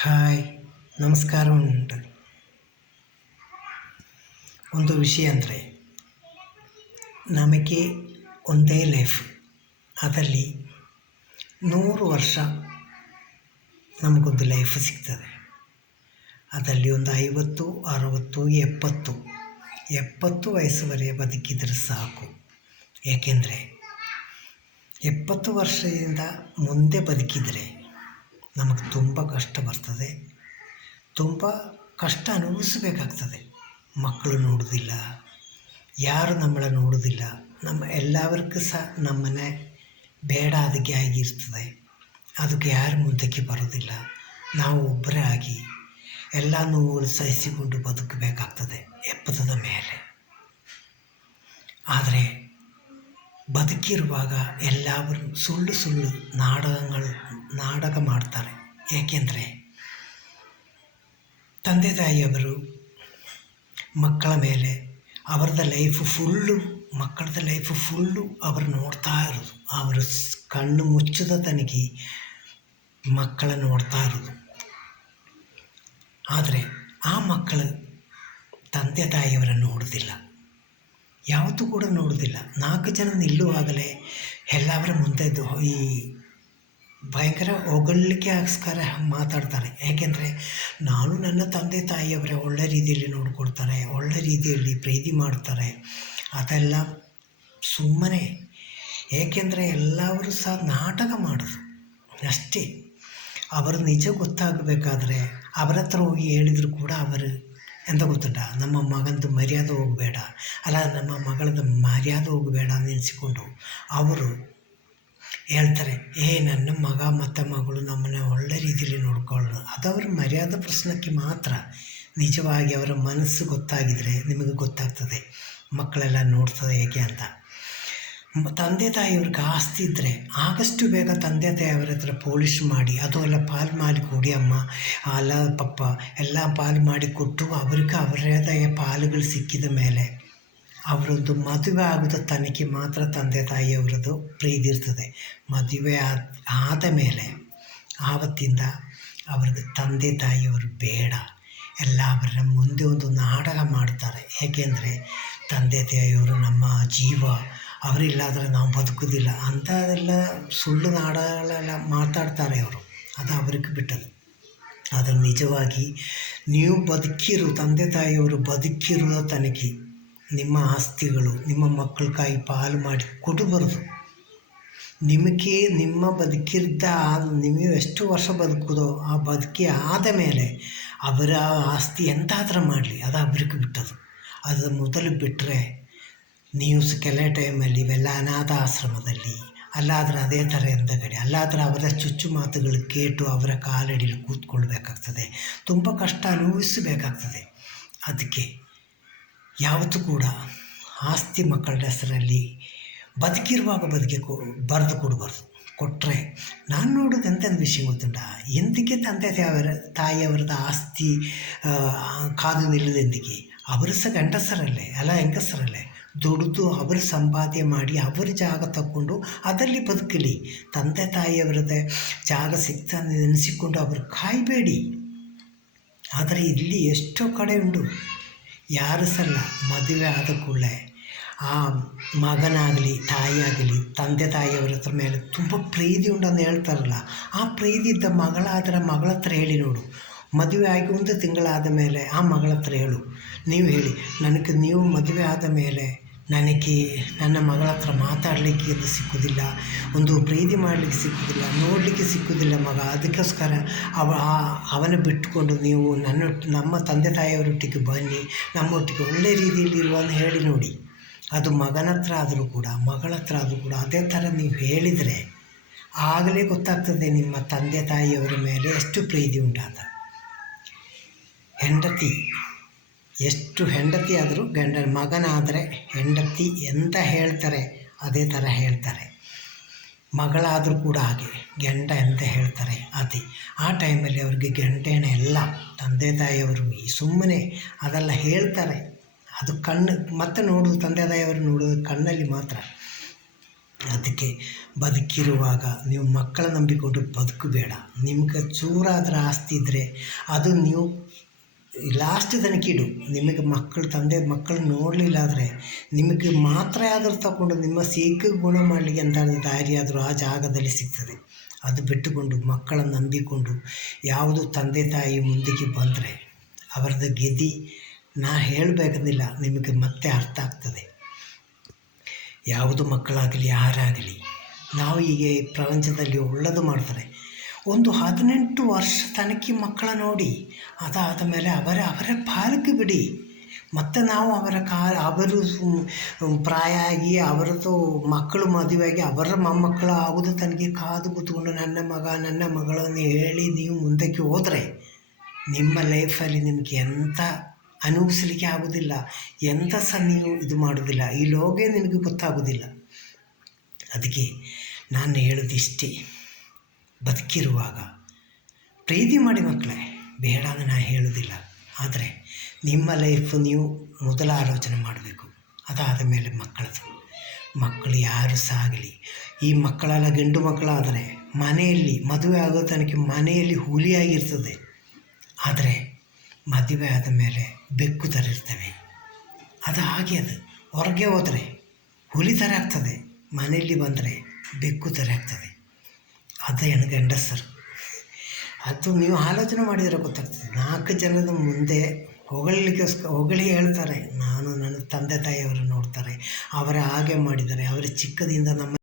Hi, ನಮಸ್ಕಾರ ಉಂಟು. ಒಂದು ವಿಷಯ ಅಂದರೆ, ನಮಗೆ ಒಂದೇ ಲೈಫ್, ಅದರಲ್ಲಿ 100 ವರ್ಷ ನಮಗೊಂದು ಲೈಫ್ ಸಿಗ್ತದೆ. ಅದರಲ್ಲಿ ಒಂದು 50, 60, 70 ವಯಸ್ಸುವರೆಗೆ ಬದುಕಿದರೆ ಸಾಕು. ಏಕೆಂದರೆ 70 ವರ್ಷದಿಂದ ಮುಂದೆ ಬದುಕಿದರೆ ನಮಗೆ ತುಂಬ ಕಷ್ಟ ಬರ್ತದೆ, ತುಂಬ ಕಷ್ಟ ಅನುಭವಿಸಬೇಕಾಗ್ತದೆ. ಮಕ್ಕಳು ನೋಡೋದಿಲ್ಲ, ಯಾರು நம்மளை ನೋಡೋದಿಲ್ಲ, ನಮ್ಮ ಎಲ್ಲರಿಗೂ ಸಹ ನಮ್ಮನೆ ಬೇಡ ಅದಕ್ಕೆ ಆಗಿರ್ತದೆ. ಅದಕ್ಕೆ ಯಾರು ಮುಂದಕ್ಕೆ ಬರೋದಿಲ್ಲ. ನಾವು ಒಬ್ಬರೇ ಆಗಿ ಎಲ್ಲ ನೋವು ಸಹಿಸಿಕೊಂಡು ಬದುಕಬೇಕಾಗ್ತದೆ 70ದ ಮೇಲೆ. ಆದರೆ ಬದುಕಿರುವಾಗ ಎಲ್ಲರೂ ಸುಳ್ಳು ನಾಟಕ ಮಾಡ್ತಾರೆ. ಏಕೆಂದರೆ ತಂದೆ ತಾಯಿಯವರು ಮಕ್ಕಳ ಮೇಲೆ ಅವರದ್ದು ಲೈಫು ಫುಲ್ಲು ಅವರು ನೋಡ್ತಾ ಇರೋದು. ಅವರು ಕಣ್ಣು ಮುಚ್ಚಿದ ತನಕ ಮಕ್ಕಳ ನೋಡ್ತಾ ಇರೋದು. ಆದರೆ ಆ ಮಕ್ಕಳು ತಂದೆ ತಾಯಿಯವರನ್ನು ನೋಡೋದಿಲ್ಲ, ಯಾವತ್ತೂ ಕೂಡ ನೋಡೋದಿಲ್ಲ. 4 ಜನ ನಿಲ್ಲುವಾಗಲೇ ಎಲ್ಲವರ ಮುಂದೆ ಈ ಭಯಂಕರ ಹೊಗಳಿಕೆಗೋಸ್ಕರ ಮಾತಾಡ್ತಾರೆ. ಏಕೆಂದರೆ ನಾನು ನನ್ನ ತಂದೆ ತಾಯಿಯವರೇ ಒಳ್ಳೆ ರೀತಿಯಲ್ಲಿ ನೋಡಿಕೊಡ್ತಾರೆ, ಒಳ್ಳೆ ರೀತಿಯಲ್ಲಿ ಪ್ರೀತಿ ಮಾಡ್ತಾರೆ. ಅದೆಲ್ಲ ಸುಮ್ಮನೆ. ಏಕೆಂದರೆ ಎಲ್ಲರೂ ಸಹ ನಾಟಕ ಮಾಡೋದು ಅಷ್ಟೇ. ಅವರು ನಿಜ ಗೊತ್ತಾಗಬೇಕಾದ್ರೆ ಅವರ ಹತ್ರ ಹೋಗಿ ಹೇಳಿದರೂ ಕೂಡ ಅವರು ಎಂತ ಗೊತ್ತುಂಟ, ನಮ್ಮ ಮಗನದು ಮರ್ಯಾದೆ ಹೋಗಬೇಡ, ಅಲ್ಲ ನಮ್ಮ ಮಗಳದ್ದು ಮರ್ಯಾದೆ ಹೋಗಬೇಡ ನೆನೆಸಿಕೊಂಡು ಅವರು ಹೇಳ್ತಾರೆ, ನನ್ನ ಮಗ ಮತ್ತು ಮಗಳು ನಮ್ಮನ್ನು ಒಳ್ಳೆ ರೀತಿಯಲ್ಲಿ ನೋಡ್ಕೊಳ್ಳೋದು. ಅದವರ ಮರ್ಯಾದೆ ಪ್ರಶ್ನಕ್ಕೆ ಮಾತ್ರ. ನಿಜವಾಗಿ ಅವರ ಮನಸ್ಸು ಗೊತ್ತಾಗಿದರೆ ನಿಮಗೆ ಗೊತ್ತಾಗ್ತದೆ ಮಕ್ಕಳೆಲ್ಲ ನೋಡ್ತದೆ ಹೇಗೆ ಅಂತ. ತಂದೆ ತಾಯಿಯವ್ರಿಗೆ ಆಸ್ತಿ ಇದ್ದರೆ ಆದಷ್ಟು ಬೇಗ ತಂದೆ ತಾಯಿಯವರ ಹತ್ರ ಪೋಲಿಷ್ ಮಾಡಿ ಅದು ಎಲ್ಲ ಪಾಲು ಮಾಡಿ ಕೊಡಿ ಅಮ್ಮ, ಅಲ್ಲ ಪಪ್ಪ ಎಲ್ಲ ಪಾಲು ಮಾಡಿ ಕೊಟ್ಟು ಅವ್ರಿಗೆ ಅವರದೇ ಪಾಲುಗಳು ಸಿಕ್ಕಿದ ಮೇಲೆ ಅವರೊಂದು ಮದುವೆ ಆಗೋದ ತನಕ ಮಾತ್ರ ತಂದೆ ತಾಯಿಯವರದ್ದು ಪ್ರೀತಿ ಇರ್ತದೆ. ಮದುವೆ ಆದ ಮೇಲೆ ಆವತ್ತಿಂದ ಅವ್ರಿಗೆ ತಂದೆ ತಾಯಿಯವರು ಬೇಡ. ಎಲ್ಲ ಅವರ ಮುಂದೆ ಒಂದು ನಾಟಕ ಮಾಡ್ತಾರೆ. ಏಕೆಂದರೆ ತಂದೆ ತಾಯಿಯವರು ನಮ್ಮ ಜೀವ, ಅವರಿಲ್ಲಾದರೆ ನಾವು ಬದುಕೋದಿಲ್ಲ ಅಂಥದ್ದೆಲ್ಲ ಸುಳ್ಳು ನಾಟಕಗಳೆಲ್ಲ ಮಾತಾಡ್ತಾರೆ ಅವರು. ಅದು ಅವ್ರಿಗೆ ಬಿಟ್ಟದ್ದು. ಆದರೆ ನಿಜವಾಗಿ ನೀವು ತಂದೆ ತಾಯಿಯವರು ಬದುಕಿರುವ ತನಕ ನಿಮ್ಮ ಆಸ್ತಿಗಳು ನಿಮ್ಮ ಮಕ್ಕಳಿಗಾಗಿ ಪಾಲು ಮಾಡಿ ಕೊಡಬಾರ್ದು. ನಿಮಗೆ ನಿಮ್ಮ ನೀವು ಎಷ್ಟು ವರ್ಷ ಬದುಕೋದೋ ಆ ಬದುಕಿ ಆದ ಮೇಲೆ ಅವರ ಆಸ್ತಿ ಎಂತಾದರೂ ಮಾಡಲಿ, ಅದು ಅವ್ರಿಗೆ ಬಿಟ್ಟದು. ಅದು ಮೊದಲು ಬಿಟ್ಟರೆ ನೀವು ಕೆಲ ಟೈಮಲ್ಲಿ ಇವೆಲ್ಲ ಅನಾಥ ಆಶ್ರಮದಲ್ಲಿ ಅಲ್ಲಾದರೆ ಅದೇ ಥರ ಎಂದಗಡೆ ಅಲ್ಲಾದರೆ ಅವರ ಚುಚ್ಚು ಮಾತುಗಳು ಕೇಟು ಅವರ ಕಾಲಡಿಯಲ್ಲಿ ಕೂತ್ಕೊಳ್ಬೇಕಾಗ್ತದೆ, ತುಂಬ ಕಷ್ಟ ಅನುಭವಿಸಬೇಕಾಗ್ತದೆ. ಅದಕ್ಕೆ ಯಾವತ್ತೂ ಕೂಡ ಆಸ್ತಿ ಮಕ್ಕಳ ಹೆಸರಲ್ಲಿ ಬದುಕಿರುವಾಗ ಬರೆದು ಕೊಡಬಾರ್ದು. ಕೊಟ್ಟರೆ ನಾನು ನೋಡೋದು ಎಂತೆಂಥ ವಿಷಯ ಗೊತ್ತುಂಟ, ಎಂದಕ್ಕೆ ತಂದೆ ತಾಯಿಯವರದ್ದು ಆಸ್ತಿ ಕಾದು ನಿಲ್ಲದೆಂದಿಗೆ ಅವರು ಸಹ ಗಂಡಸರಲ್ಲೇ ಅಲ್ಲ ಹೆಂಗಸರಲ್ಲೇ ದುಡಿದು ಅವರು ಸಂಪಾದನೆ ಮಾಡಿ ಅವರ ಜಾಗ ತಗೊಂಡು ಅದರಲ್ಲಿ ಬದುಕಲಿ. ತಂದೆ ತಾಯಿಯವರದ್ದೇ ಜಾಗ ಸಿಗ್ತಾ ನೆನೆಸಿಕೊಂಡು ಅವರು ಕಾಯಬೇಡಿ. ಆದರೆ ಇಲ್ಲಿ ಎಷ್ಟೋ ಕಡೆ ಉಂಟು, ಯಾರು ಸಲ್ಲ ಮದುವೆ ಆದ ಕೂಡಲೇ ಆ ಮಗನಾಗಲಿ ತಾಯಿಯಾಗಲಿ ತಂದೆ ತಾಯಿಯವರ ಹತ್ರ ಮೇಲೆ ತುಂಬ ಪ್ರೀತಿ ಉಂಟಂದು ಹೇಳ್ತಾರಲ್ಲ, ಆ ಪ್ರೀತಿ ಇದ್ದ ಮಗಳ ಹತ್ರ ಹೇಳಿ ನೋಡು. ಮದುವೆ ಆಗಿ 1 ತಿಂಗಳಾದ ಮೇಲೆ ಆ ಮಗಳ ಹತ್ರ ಹೇಳು, ನೀವು ಹೇಳಿ, ನೀವು ಮದುವೆ ಆದ ಮೇಲೆ ನನಗೆ ನನ್ನ ಮಗಳ ಹತ್ರ ಮಾತಾಡಲಿಕ್ಕೆ ಇದು ಸಿಕ್ಕುವುದಿಲ್ಲ, ಒಂದು ಪ್ರೀತಿ ಮಾಡಲಿಕ್ಕೆ ಸಿಕ್ಕುವುದಿಲ್ಲ, ನೋಡಲಿಕ್ಕೆ ಸಿಕ್ಕುವುದಿಲ್ಲ ಮಗ. ಅದಕ್ಕೋಸ್ಕರ ಅವನ ಬಿಟ್ಟುಕೊಂಡು ನೀವು ನಮ್ಮ ತಂದೆ ತಾಯಿಯವರೊಟ್ಟಿಗೆ ಬನ್ನಿ, ನಮ್ಮೊಟ್ಟಿಗೆ ಒಳ್ಳೆ ರೀತಿಯಲ್ಲಿ ಇರುವಂತ ಹೇಳಿ ನೋಡಿ. ಅದು ಮಗನ ಹತ್ರ ಆದರೂ ಕೂಡ ಮಗಳ ಹತ್ರ ಆದರೂ ಕೂಡ ಅದೇ ಥರ ನೀವು ಹೇಳಿದರೆ ಆಗಲೇ ಗೊತ್ತಾಗ್ತದೆ ನಿಮ್ಮ ತಂದೆ ತಾಯಿಯವರ ಮೇಲೆ ಎಷ್ಟು ಪ್ರೀತಿ ಉಂಟಾದ. ಹೆಂಡತಿ ಆದರೂ ಮಗನಾದರೆ ಹೆಂಡತಿ ಎಂತ ಹೇಳ್ತಾರೆ ಅದೇ ಥರ ಹೇಳ್ತಾರೆ. ಮಗಳಾದರೂ ಕೂಡ ಹಾಗೆ ಗಂಡ ಎಂತ ಹೇಳ್ತಾರೆ ಅದೇ. ಆ ಟೈಮಲ್ಲಿ ಅವ್ರಿಗೆ ಗಂಟೆನ ಎಲ್ಲ ತಂದೆ ತಾಯಿಯವರು ಸುಮ್ಮನೆ ಅದೆಲ್ಲ ಹೇಳ್ತಾರೆ. ಅದು ಕಣ್ಣು ಮತ್ತೆ ನೋಡೋದು ತಂದೆ ತಾಯಿಯವರು ನೋಡೋದು ಕಣ್ಣಲ್ಲಿ ಮಾತ್ರ. ಅದಕ್ಕೆ ಬದುಕಿರುವಾಗ ನೀವು ಮಕ್ಕಳ ನಂಬಿಕೊಂಡು ಬದುಕಬೇಡ. ನಿಮ್ಗೆ ಚೂರಾದ್ರೆ ಆಸ್ತಿ ಇದ್ದರೆ ಅದು ನೀವು ಲಾಸ್ಟ್ ತನಕ ಇಡು. ನಿಮಗೆ ತಂದೆ ಮಕ್ಕಳು ನೋಡಲಿಲ್ಲ ಆದರೆ ನಿಮಗೆ ಮಾತ್ರ ಆದರೂ ತಗೊಂಡು ನಿಮ್ಮ ಸಿಕ್ಕ ಗುಣ ಮಾಡಲಿಕ್ಕೆ ಎಂತಾದರೂ ದಾರಿ ಆದರೂ ಆ ಜಾಗದಲ್ಲಿ ಸಿಗ್ತದೆ. ಅದು ಬಿಟ್ಟುಕೊಂಡು ಮಕ್ಕಳನ್ನು ನಂಬಿಕೊಂಡು ಯಾವುದು ತಂದೆ ತಾಯಿ ಮುಂದಕ್ಕೆ ಬಂದರೆ ಅವರದ್ದು ಗೆದಿ ನಾ ಹೇಳಬೇಕಂದಿಲ್ಲ, ನಿಮಗೆ ಮತ್ತೆ ಅರ್ಥ ಆಗ್ತದೆ. ಯಾವುದು ಮಕ್ಕಳಾಗಲಿ ಯಾರಾಗಲಿ ನಾವು ಈಗ ಪ್ರಪಂಚದಲ್ಲಿ ಒಳ್ಳೆಯದು ಮಾಡ್ತಾರೆ. ಒಂದು 18 ವರ್ಷ ತನಕ ಮಕ್ಕಳ ನೋಡಿ, ಅದಾದ ಮೇಲೆ ಅವರ ಪಾಲಕ್ಕೆ ಬಿಡಿ. ಮತ್ತು ನಾವು ಅವರು ಪ್ರಾಯ ಆಗಿ ಅವರದ್ದು ಮಕ್ಕಳು ಮದುವೆಯಾಗಿ ಅವರ ಮೊಮ್ಮಕ್ಕಳು ಆಗೋದು ತನಕ ಕಾದು ಕೂತ್ಕೊಂಡು ನನ್ನ ಮಗ ನನ್ನ ಮಗಳನ್ನು ಹೇಳಿ ನೀವು ಮುಂದಕ್ಕೆ ಹೋದರೆ ನಿಮ್ಮ ಲೈಫಲ್ಲಿ ನಿಮಗೆ ಎಂಥ ಅನುಭವಿಸಲಿಕ್ಕೆ ಆಗೋದಿಲ್ಲ, ಎಂಥ ಸಹ ನೀವು ಇದು ಮಾಡೋದಿಲ್ಲ, ಈ ಲೋಗೆ ನಿನಗೆ ಗೊತ್ತಾಗೋದಿಲ್ಲ. ಅದಕ್ಕೆ ನಾನು ಹೇಳೋದಿಷ್ಟೇ, ಬದುಕಿರುವಾಗ ಪ್ರೀತಿ ಮಾಡಿ ಮಕ್ಕಳೇ, ಬೇಡ ಅಂತ ನಾನು ಹೇಳೋದಿಲ್ಲ. ಆದರೆ ನಿಮ್ಮ ಲೈಫು ನೀವು ಮೊದಲ ಆಲೋಚನೆ ಮಾಡಬೇಕು. ಅದಾದ ಮೇಲೆ ಮಕ್ಕಳು ಯಾರು ಸಹ ಆಗಲಿ, ಈ ಮಕ್ಕಳೆಲ್ಲ ಗಂಡು ಮಕ್ಕಳಾದರೆ ಮನೆಯಲ್ಲಿ ಮದುವೆ ಆಗೋ ತನಕ ಮನೆಯಲ್ಲಿ ಹುಲಿಯಾಗಿರ್ತದೆ. ಆದರೆ ಮದುವೆ ಆದ ಮೇಲೆ ಬೆಕ್ಕು ಥರ ಇರ್ತವೆ. ಅದು ಹಾಗೆ, ಅದು ಹೊರಗೆ ಹೋದರೆ ಹುಲಿ ಥರ ಆಗ್ತದೆ, ಮನೆಯಲ್ಲಿ ಬಂದರೆ ಬೆಕ್ಕು ಥರ ಆಗ್ತದೆ. ಅದು ಗಂಡಸರು. ಅದು ನೀವು ಆಲೋಚನೆ ಮಾಡಿದರೆ ಗೊತ್ತಾಗ್ತದೆ. 4 ಜನದ ಮುಂದೆ ಹೊಗಳಿ ಹೇಳ್ತಾರೆ, ನನ್ನ ತಂದೆ ತಾಯಿಯವರು ನೋಡ್ತಾರೆ, ಅವರ ಹಾಗೆ ಮಾಡಿದ್ದಾರೆ, ಅವರ ಚಿಕ್ಕದಿಂದ ನಮ್ಮ